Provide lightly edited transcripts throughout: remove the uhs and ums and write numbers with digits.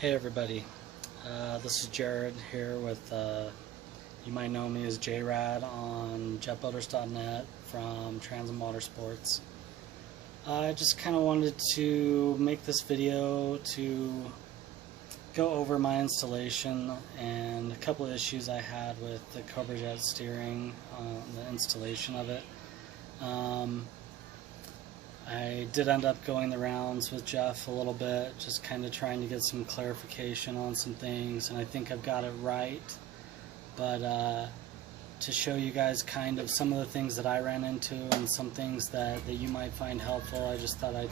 Hey everybody, this is Jared here with, you might know me as JRAD on jetbuilders.net from Transam Motorsports. I just kind of wanted to make this video to go over my installation and a couple of issues I had with the Cobra Jet steering, the installation of it. I did end up going the rounds with Jeff a little bit, just kind of trying to get some clarification on some things, and I think I've got it right. But to show you guys kind of some of the things that I ran into and some things that you might find helpful, I just thought I'd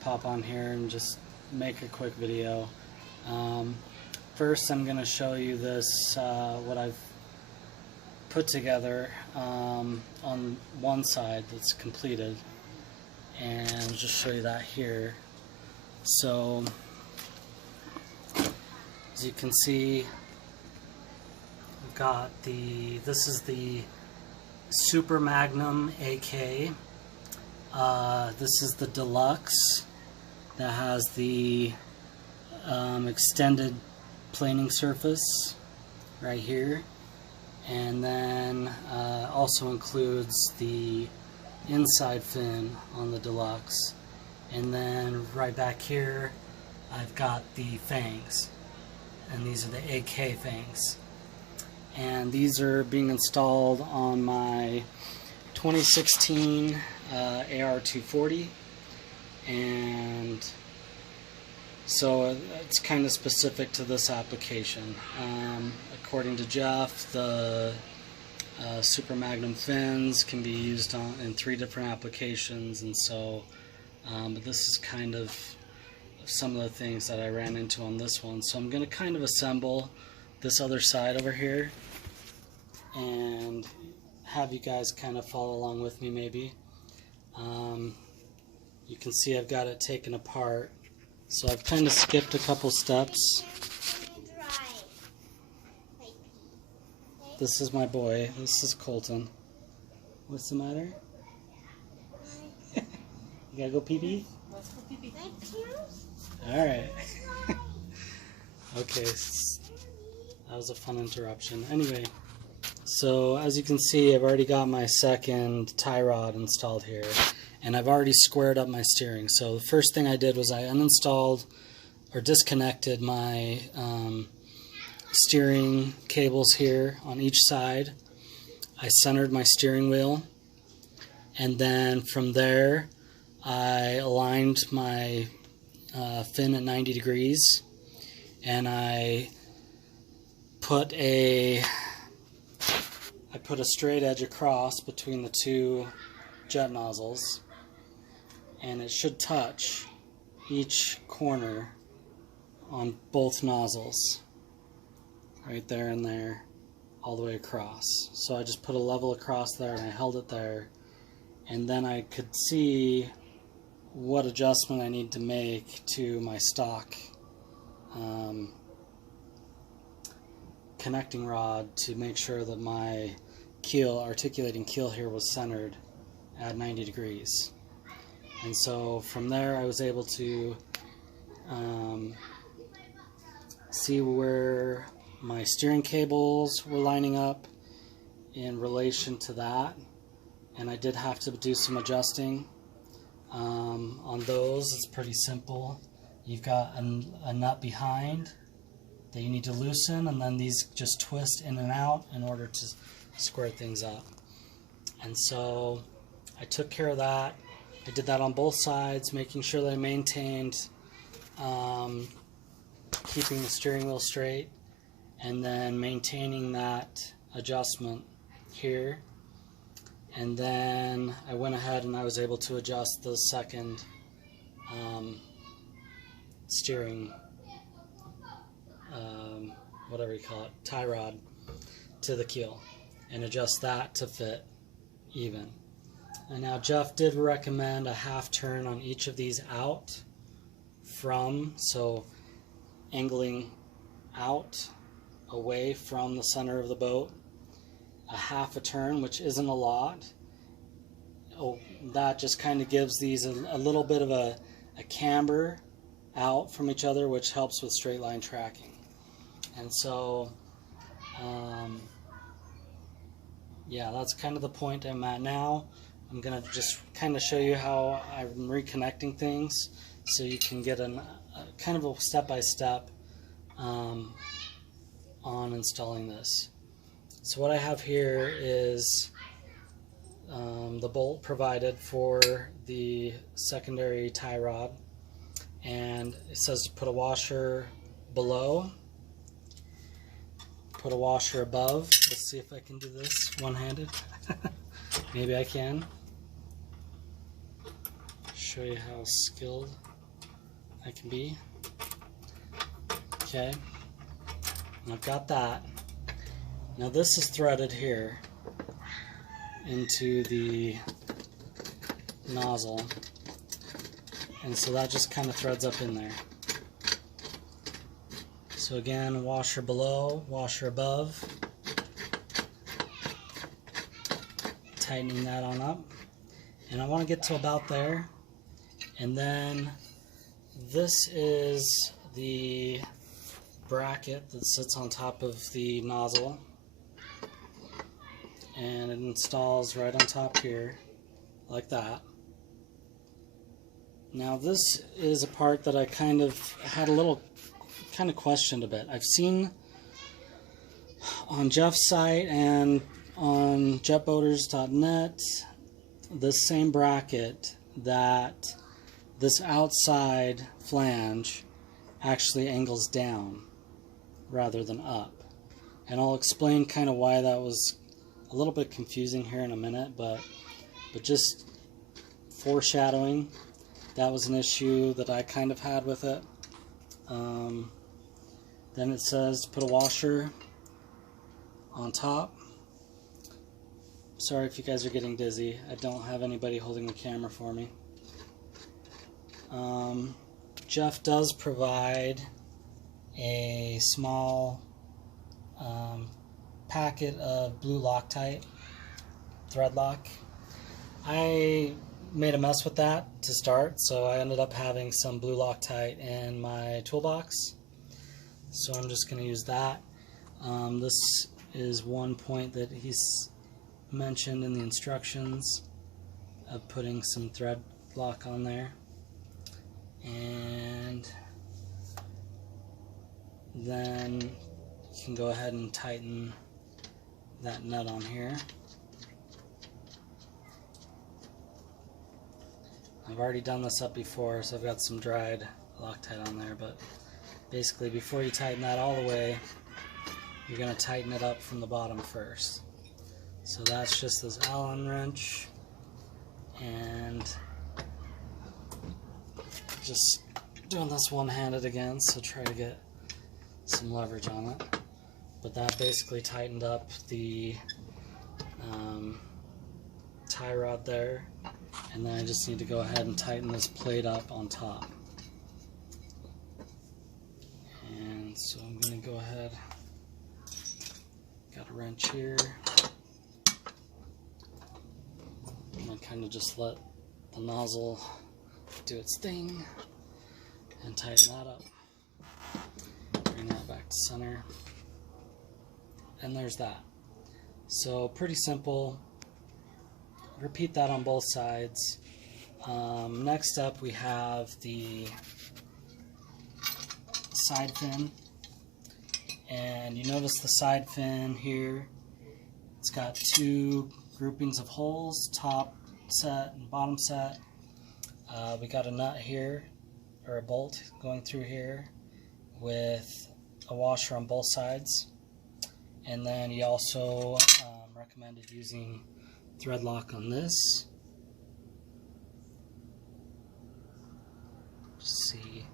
pop on here and just make a quick video. First, I'm going to show you this, what I've put together on one side that's completed. And I'll just show you that here. So as you can see, we've got this is the Super Magnum AK. This is the Deluxe that has the extended planing surface right here, and then also includes the inside fin on the Deluxe, and then right back here I've got the Fangs, and these are the AK Fangs, and these are being installed on my 2016 AR240, and so it's kind of specific to this application. According to Jeff, the Super Magnum fins can be used in 3 different applications, and so but this is kind of some of the things that I ran into on this one. So I'm going to kind of assemble this other side over here and have you guys kind of follow along with me maybe. You can see I've got it taken apart, so I've kind of skipped a couple steps. This is my boy. This is Colton. What's the matter? You gotta go pee-pee? Let's go pee-pee. Alright. Okay, that was a fun interruption. Anyway, so as you can see, I've already got my second tie rod installed here, and I've already squared up my steering. So the first thing I did was I uninstalled or disconnected my steering cables here on each side. I centered my steering wheel, and then from there I aligned my fin at 90 degrees, and I put a straight edge across between the 2 jet nozzles, and it should touch each corner on both nozzles. Right there and there, all the way across. So I just put a level across there and I held it there, and then I could see what adjustment I need to make to my stock connecting rod to make sure that my keel, articulating keel here, was centered at 90 degrees. And so from there I was able to see where my steering cables were lining up in relation to that, and I did have to do some adjusting on those. It's pretty simple. You've got a nut behind that you need to loosen, and then these just twist in and out in order to square things up. And so I took care of that. I did that on both sides, making sure that I maintained keeping the steering wheel straight, and then maintaining that adjustment here. And then I went ahead and I was able to adjust the second steering, whatever you call it, tie rod to the keel, and adjust that to fit even. And now Jeff did recommend a half turn on each of these out from, so angling out away from the center of the boat, a half a turn, which isn't a lot. That just kind of gives these a little bit of a camber out from each other, which helps with straight line tracking. And so yeah, that's kind of the point I'm at now. I'm going to just kind of show you how I'm reconnecting things so you can get a kind of a step-by-step on installing this. So what I have here is the bolt provided for the secondary tie rod, and it says to put a washer below, put a washer above. Let's see if I can do this one-handed. Maybe I can. Show you how skilled I can be. Okay, and I've got that. Now this is threaded here into the nozzle, and so that just kind of threads up in there. So again, washer below, washer above, tightening that on up, and I want to get to about there. And then this is the bracket that sits on top of the nozzle, and it installs right on top here like that. Now this is a part that I kind of had a little questioned a bit. I've seen on Jeff's site and on jetboaters.net this same bracket that this outside flange actually angles down rather than up, and I'll explain kind of why that was a little bit confusing here in a minute, but just foreshadowing, that was an issue that I kind of had with it. Then it says to put a washer on top. Sorry if you guys are getting dizzy. I don't have anybody holding the camera for me. Jeff does provide a small packet of blue Loctite thread lock. I made a mess with that to start, so I ended up having some blue Loctite in my toolbox. So I'm just going to use that. This is one point that he's mentioned in the instructions of putting some thread lock on there. And then you can go ahead and tighten that nut on here. I've already done this up before, so I've got some dried Loctite on there, but basically before you tighten that all the way, you're going to tighten it up from the bottom first. So that's just this Allen wrench, and just doing this one-handed again, so try to get some leverage on it. But that basically tightened up the tie rod there, and then I just need to go ahead and tighten this plate up on top. And so I'm going to go ahead, got a wrench here, and I kind of just let the nozzle do its thing and tighten that up. Bring that back to center, and there's that. So pretty simple. Repeat that on both sides. Next up we have the side fin, and you notice the side fin here, it's got two groupings of holes, top set and bottom set. We got a nut here, or a bolt going through here with a washer on both sides, and then he also recommended using thread lock on this. Just see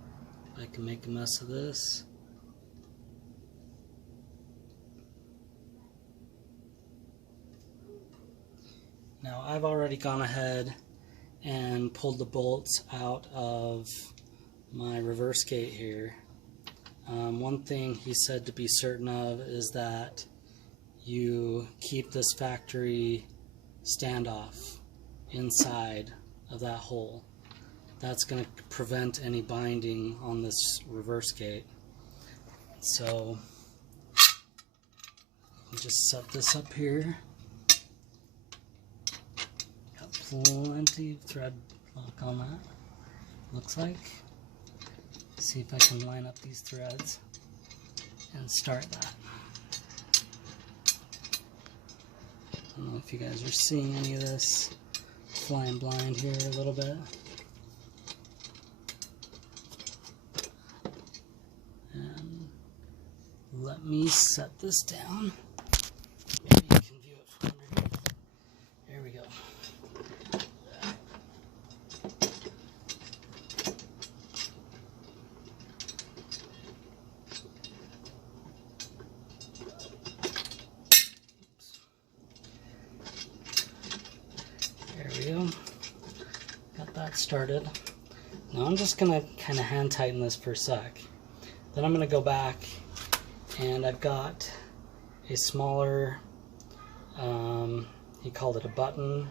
if I can make a mess of this. Now I've already gone ahead and pulled the bolts out of my reverse gate here. One thing he said to be certain of is that you keep this factory standoff inside of that hole. that's going to prevent any binding on this reverse gate. So just set this up here. Got plenty of thread lock on that, looks like. See if I can line up these threads and start that. I don't know if you guys are seeing any of this. Flying blind here a little bit. And let me set this down. Maybe you can view it from underneath. There we go. There we go. Got that started. Now I'm just going to kind of hand tighten this for a sec. Then I'm going to go back, and I've got a smaller, he called it a button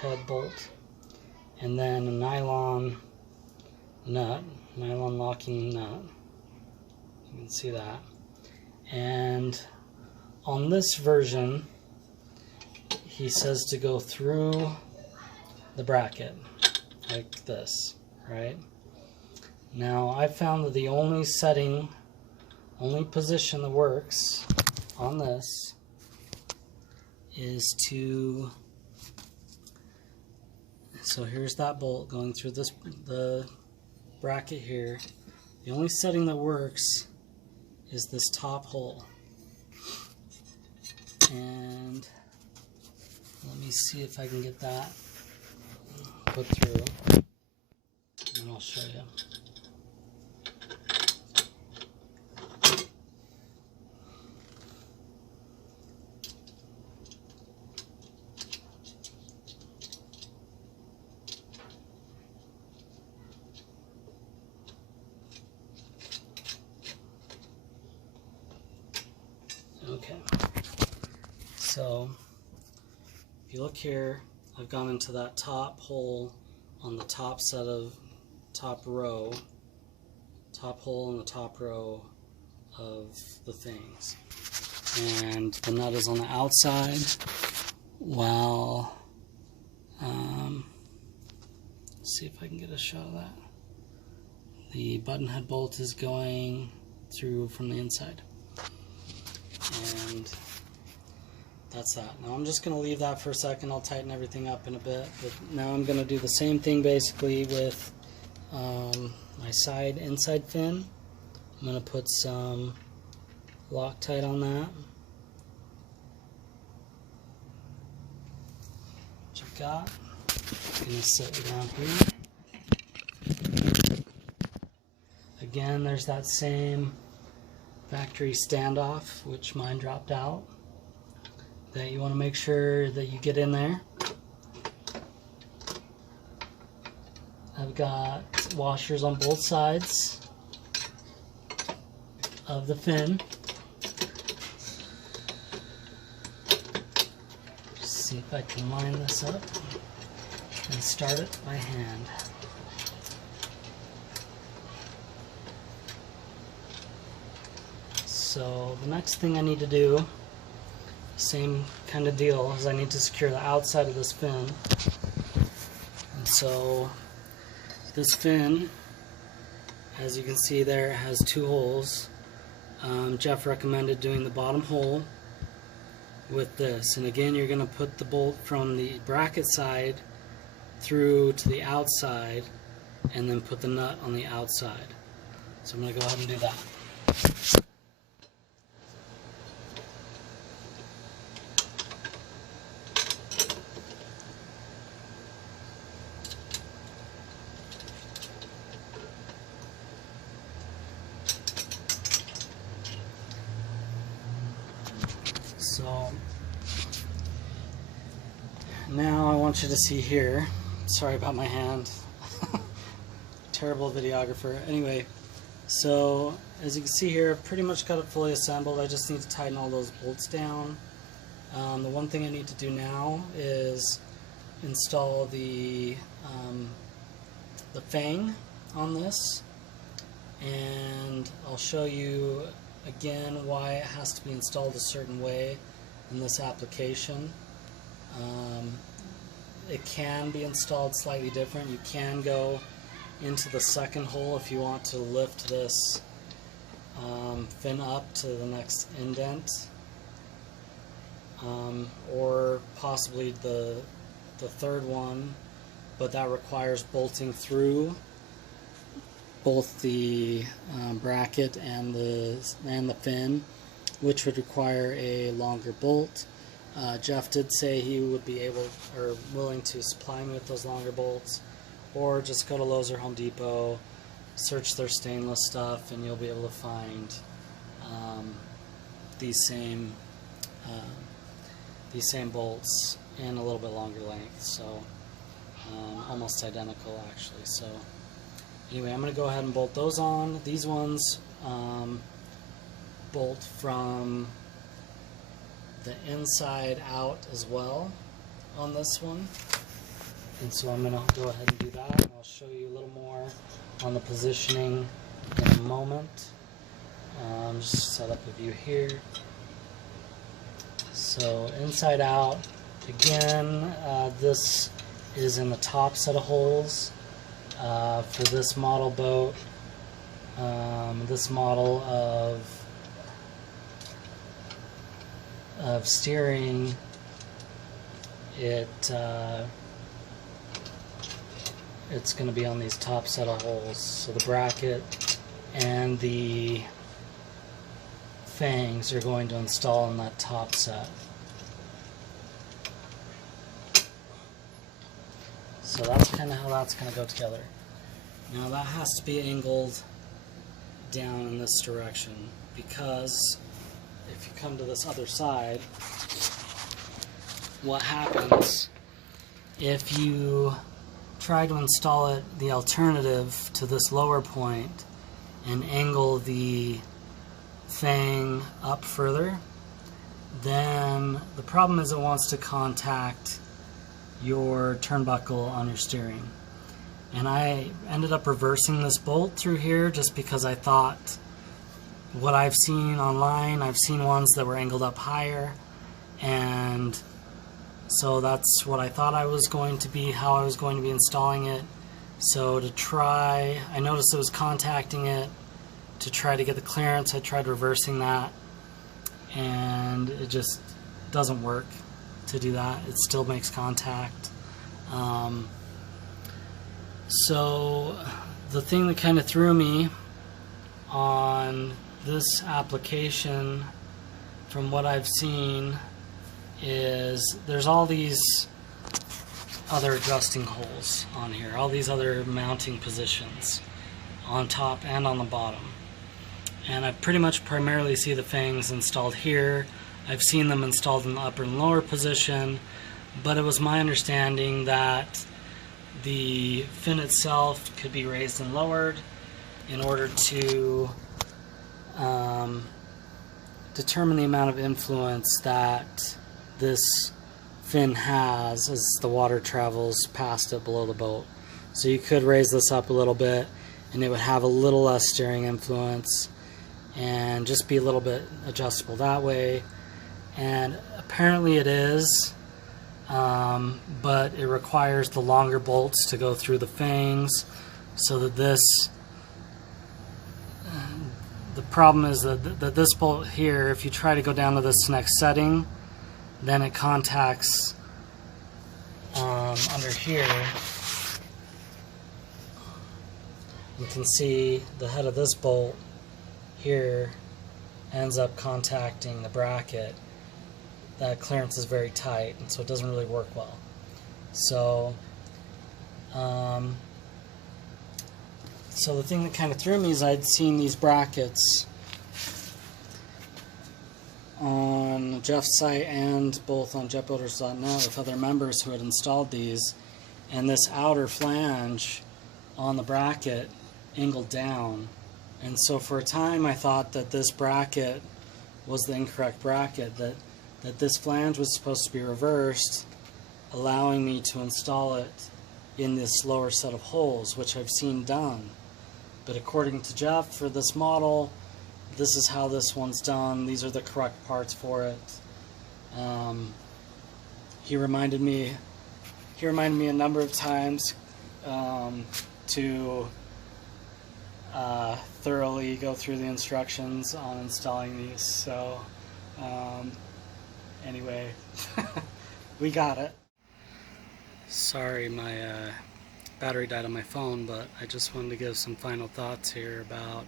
head bolt, and then a nylon nut, nylon locking nut. You can see that. And on this version, he says to go through the bracket like this, right? Now I found that the only position that works on this is to, so here's that bolt going through the bracket here. The only setting that works is this top hole. And let me see if I can get that put through, and I'll show you. Okay, so if you look here, I've gone into that top hole on the top top hole in the top row of the things, and the nut is on the outside, while let's see if I can get a shot of that. The button head bolt is going through from the inside. And that's that. Now I'm just going to leave that for a second. I'll tighten everything up in a bit. But now I'm going to do the same thing basically with my inside fin. I'm going to put some Loctite on that. What you've got. I'm going to set it down here. Again, there's that same factory standoff, which mine dropped out, that you want to make sure that you get in there. I've got washers on both sides of the fin. Just see if I can line this up and start it by hand. So the next thing I need to do, same kind of deal, is I need to secure the outside of this fin. And so this fin, as you can see there, has two holes. Jeff recommended doing the bottom hole with this. And again, you're going to put the bolt from the bracket side through to the outside, and then put the nut on the outside. So I'm going to go ahead and do that. So now I want you to see here, sorry about my hand, terrible videographer. Anyway, so as you can see here, I've pretty much got it fully assembled. I just need to tighten all those bolts down. The one thing I need to do now is install the the fang on this, and I'll show you again why it has to be installed a certain way in this application. It can be installed slightly different. You can go into the second hole if you want to lift this fin up to the next indent, or possibly the third one, but that requires bolting through both the bracket and the fin, which would require a longer bolt. Jeff did say he would be able or willing to supply me with those longer bolts, or just go to Lowe's or Home Depot, search their stainless stuff, and you'll be able to find these same bolts in a little bit longer length, so almost identical actually. So anyway, I'm going to go ahead and bolt those on. These ones bolt from the inside out as well on this one, and so I'm going to go ahead and do that, and I'll show you a little more on the positioning in a moment. Just set up a view here. So inside out, again, this is in the top set of holes for this model boat. This model of steering, it's going to be on these top set of holes. So the bracket and the fangs are going to install in that top set. So that's kind of how that's going to go together. Now that has to be angled down in this direction, because if you come to this other side, what happens if you try to install it the alternative to this lower point and angle the fang up further, then the problem is it wants to contact your turnbuckle on your steering. And I ended up reversing this bolt through here just because I thought, what I've seen online, I've seen ones that were angled up higher, and so that's what I thought I was going to be, how I was going to be installing it. So to try, I noticed it was contacting it. To try to get the clearance, I tried reversing that, and it just doesn't work to do that. It still makes contact. So the thing that kind of threw me on this application, from what I've seen, is there's all these other adjusting holes on here, all these other mounting positions on top and on the bottom. And I pretty much primarily see the fangs installed here. I've seen them installed in the upper and lower position, but it was my understanding that the fin itself could be raised and lowered in order to determine the amount of influence that this fin has as the water travels past it below the boat. So you could raise this up a little bit and it would have a little less steering influence and just be a little bit adjustable that way. And apparently it is, but it requires the longer bolts to go through the fangs, so that this, the problem is that this bolt here, if you try to go down to this next setting, then it contacts under here. You can see the head of this bolt here ends up contacting the bracket. That clearance is very tight, and so it doesn't really work well. So so the thing that kind of threw me is I'd seen these brackets on Jeff's site and both on jetbuilders.net with other members who had installed these, and this outer flange on the bracket angled down. And so for a time I thought that this bracket was the incorrect bracket, that this flange was supposed to be reversed, allowing me to install it in this lower set of holes, which I've seen done. But according to Jeff, for this model, this is how this one's done. These are the correct parts for it. He reminded me a number of times to thoroughly go through the instructions on installing these. So anyway, we got it. Sorry, my battery died on my phone, but I just wanted to give some final thoughts here about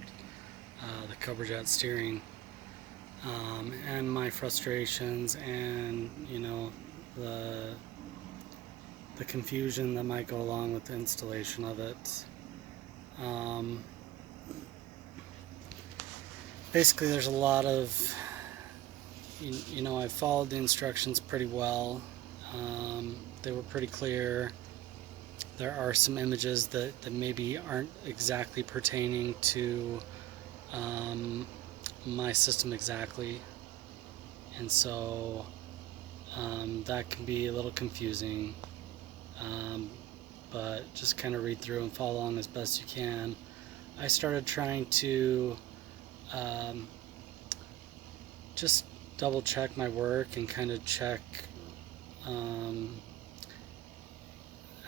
the Cobra Jet steering and my frustrations, and the confusion that might go along with the installation of it. Basically, there's a lot of, I followed the instructions pretty well. They were pretty clear. There are some images that maybe aren't exactly pertaining to my system exactly, and so that can be a little confusing, but just kind of read through and follow along as best you can. I started trying to just double check my work and kind of check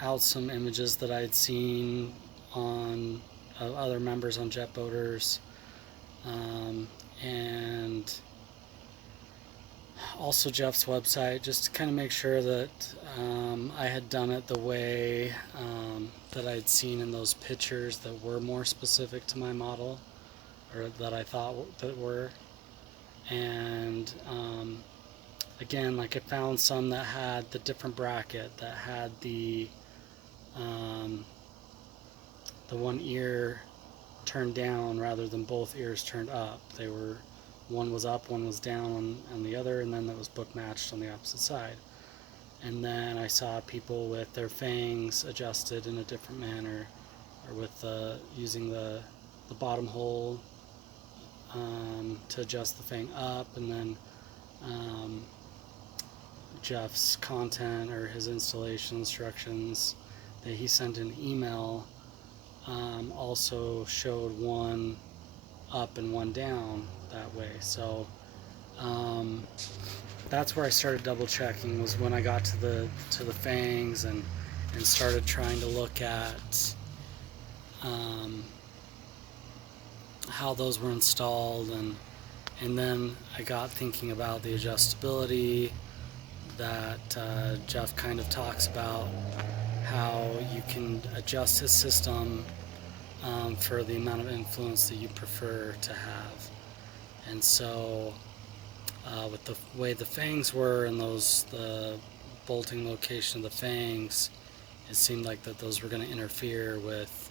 out some images that I'd seen on other members on jet boaters, and also Jeff's website, just to kind of make sure that I had done it the way that I'd seen in those pictures that were more specific to my model, or that I thought that were. And again, like I found some that had the different bracket, that had the one ear turned down rather than both ears turned up. They were, one was up, one was down on the other, and then that was book matched on the opposite side. And then I saw people with their fangs adjusted in a different manner, or with using the bottom hole to adjust the fang up, and then Jeff's content, or his installation instructions that he sent in email, also showed one up and one down that way. So that's where I started double checking, was when I got to the fangs and started trying to look at how those were installed, and then I got thinking about the adjustability that Jeff kind of talks about, how you can adjust his system for the amount of influence that you prefer to have. And so with the way the fangs were and the bolting location of the fangs, it seemed like that those were going to interfere with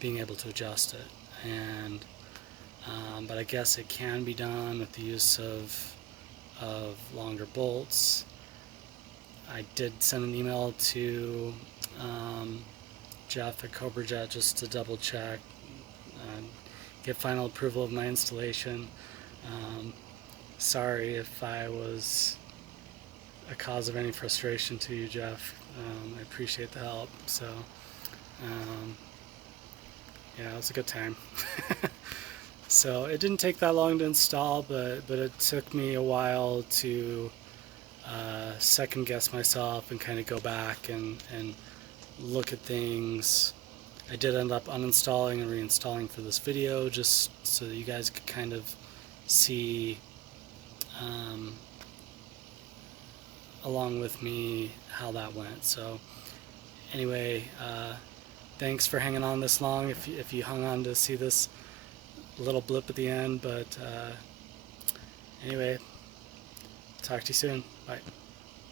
being able to adjust it. And but I guess it can be done with the use of longer bolts. I did send an email to Jeff at Cobra Jet just to double check, get final approval of my installation. Sorry if I was a cause of any frustration to you, Jeff. I appreciate the help. So yeah, it was a good time. So it didn't take that long to install, but it took me a while to second guess myself and kind of go back and look at things. I did end up uninstalling and reinstalling for this video, just so that you guys could kind of see along with me how that went. So anyway, thanks for hanging on this long, if you hung on to see this little blip at the end. But anyway, talk to you soon. Bye.